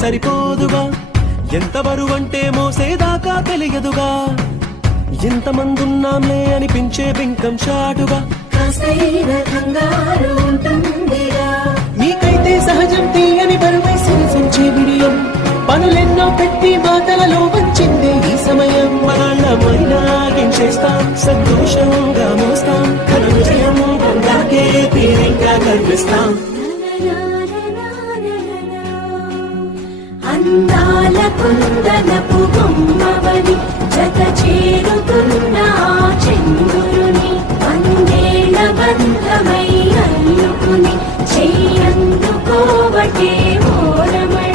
సరిపోదుగా, ఎంత బరువంటే మోసేదాకా తెలియదుగా, ఎంతమందున్నాంలే అనిపించే బింకం చాటుగా మీకైతే సహజం తీయని బరువై సిరిసించే విడియం, పనులెన్నో పెట్టి మాటలలో వంచిందే ఈ సమయం. మనమైనా గించేస్తాం, సంతోషంగా మోస్తాం, ఘన విజయం పొందాకే తీరిగ్గా కనిపిస్తాం. అందాల కుందనపు బొమ్మవని జత చేరుతున్న చంద్రుని వందేళ్ల బంధమై అల్లుకుని చెయ్యందుకోవటే ఓరమై